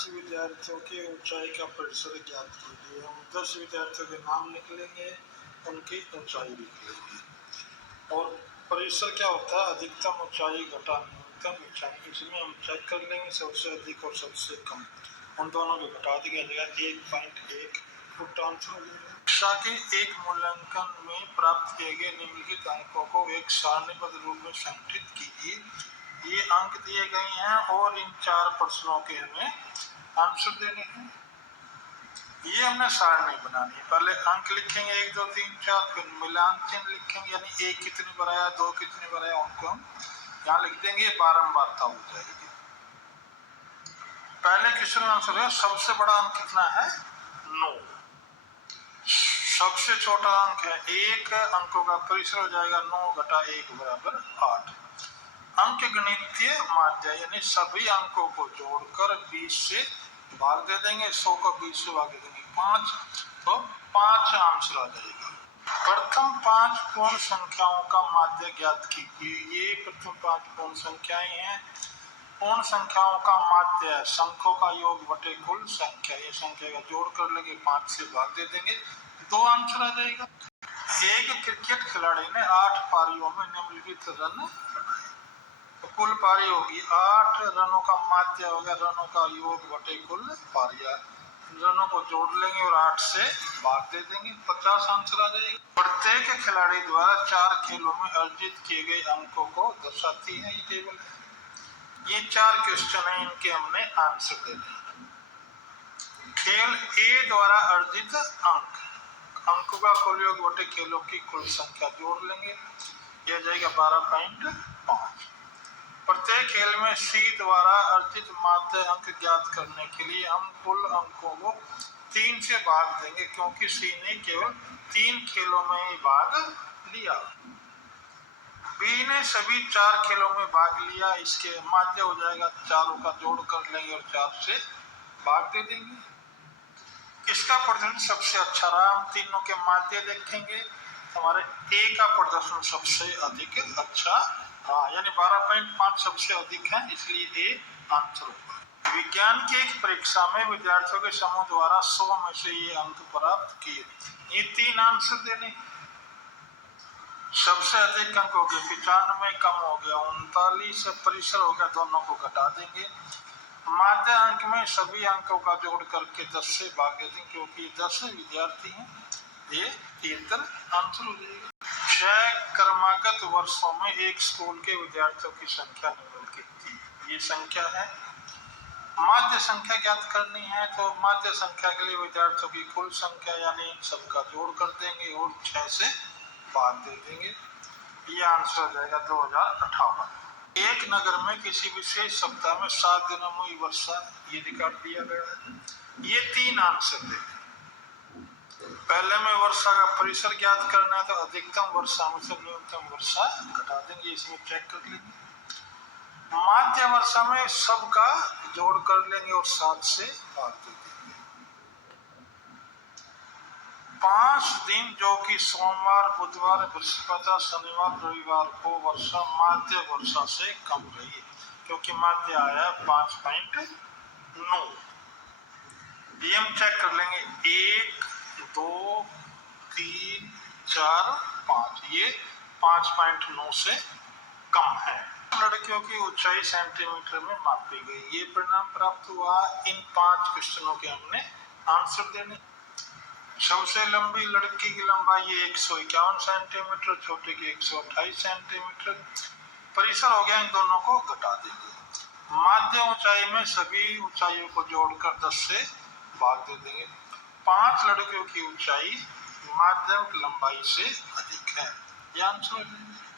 10 विद्यार्थियों की ऊंचाई का परिसर ज्ञात कीजिए। हम 10 विद्यार्थियों के नाम लिख लेंगे, उनकी ऊंचाई लिख लेंगे। और परिसर क्या होता है? अधिकतम ऊंचाई घटा न्यूनतम ऊंचाई। इसमें हम चेक कर लेंगे सबसे अधिक और सबसे कम, उन दोनों को घटा दिया जाएगा 1.1 फुट आंसर। कक्षा के एक मूल्यांकन में प्राप्त किए गए निम्नलिखित अंकों को एक सारणीबद्ध रूप में संगठित कीजिए। ये अंक दिए गए हैं और इन 4 प्रश्नों के हमें आंसर देने हैं। ये हमने सारणी बनानी है। पहले अंक लिखेंगे 1 2 3 4, फिर मिलान चिन्ह लिखेंगे, यानी 1 कितनी बार आया, 2 कितनी बार आया, उनको हम यहाँ लिख देंगे, बारंबारता हो जाएगी। पहले क्वेश्चन में आंसर है सबसे बड़ा अंक कितना है? 9। सबसे छोटा अंक है 1, अंकों का परिसर हो जाएगा 9 घटा 1 बराबर 8। अंक गणितीय माध्य यानी सभी अंकों को जोड़कर 20 से भाग दे देंगे। 100 को 20 से भाग दे देंगे 5, तो 5 आंसर आ जाएगा। प्रथम 5 पूर्ण संख्याओं का माध्य ज्ञात कीजिए। ये प्रथम 5 पूर्ण संख्याएं हैं। पूर्ण संख्याओं का माध्य है संख्यों का योग बटे कुल संख्या। ये संख्या का जोड़ कर लेंगे, 5 से भाग दे देंगे, 2 आंसर आ जाएगा। एक क्रिकेट खिलाड़ी ने 8 पारियों में निम्नलिखित रन बनाए, तो कुल पारी होगी 8, रनों का माध्य हो गया रनों का योग बटे कुल पारियां। रनों को जोड़ लेंगे और 8 से भाग दे देंगे, 50 आंसर आ जाएगा। प्रत्येक खिलाड़ी द्वारा 4 खेलों में अर्जित किए गए अंकों को दर्शाती है ये टेबल है। ये 4 क्वेश्चन है, इनके हमने आंसर देने हैं। खेल ए द्वारा अर्जित अंक, अंकों का कुल योग बटे खेलों की कुल संख्या जोड़ लेंगे, यह जाएगा 12.5। प्रत्येक खेल में सी द्वारा अर्जित माध्य अंक ज्ञात करने के लिए हम कुल अंकों को 3 से भाग देंगे, क्योंकि सी ने केवल 3 खेलों में ही भाग लिया। बी ने सभी 4 खेलों में भाग लिया, इसके माध्य हो जाएगा, चारों का जोड़ कर लेंगे और 4 से भाग दे देंगे। किसका प्रदर्शन सबसे अच्छा रहा? हम तीनों के माध्य देखेंगे, हमारे ए का प्रदर्शन सबसे अधिक अच्छा रहा, यानी 12.5 सबसे अधिक है, इसलिए ए आंसर होगा। विज्ञान की एक परीक्षा में विद्यार्थियों के समूह द्वारा 100 में से ये अंक प्राप्त किए। ये 3 आंसर देने। सबसे अधिक अंक हो गए 95, कम हो गया 39, परिसर हो गया, दोनों को घटा देंगे। माध्य अंक में सभी अंकों का जोड़ करके 10 से भाग दे देंगे, क्योंकि 10 विद्यार्थी हैं, ये 73 आंसर हो जाएगा। 6 क्रमागत वर्षों में एक स्कूल के विद्यार्थियों की संख्या निम्नलिखित थी। ये संख्या है। माध्य संख्या ज्ञात करनी है, तो माध्य संख्या के लिए विद्यार्थियों की कुल संख्या यानी इन सबका जोड़ कर देंगे और 6 से भाग दे देंगे, ये आंसर हो जाएगा 2058। एक नगर में किसी विशेष सप्ताह में 7 दिनों में वर्षा, ये रिकॉर्ड दिया गया है। ये 3 आंसर देंगे। पहले में वर्षा का परिसर ज्ञात करना है, तो अधिकतम वर्षा में से न्यूनतम वर्षा घटा देंगे, इसमें चेक कर लेंगे। माध्य वर्षा में सबका जोड़ कर लेंगे और 7 से भाग दे देंगे। 5 दिन जो कि सोमवार, बुधवार, बृहस्पतिवार, शनिवार, रविवार को वर्षा माध्य वर्षा से कम रही है, क्योंकि माध्य आया है 5.9। ये हम चेक कर लेंगे 1 2 3 4 5, ये 5.9 से कम है। लड़कियों की ऊंचाई सेंटीमीटर में मापी गई। ये परिणाम प्राप्त हुआ। इन 5 क्वेश्चनों के हमने आंसर देने। सबसे लंबी लड़की की लंबाई 151 सेंटीमीटर, छोटे की 128 सेंटीमीटर। परिसर हो गया, इन दोनों को घटा देंगे। माध्य ऊंचाई में सभी ऊंचाइयों को जोड़कर 10 से भाग दे देंगे। 5 लड़कियों की ऊंचाई माध्यम लंबाई से अधिक है, यह आंसर है।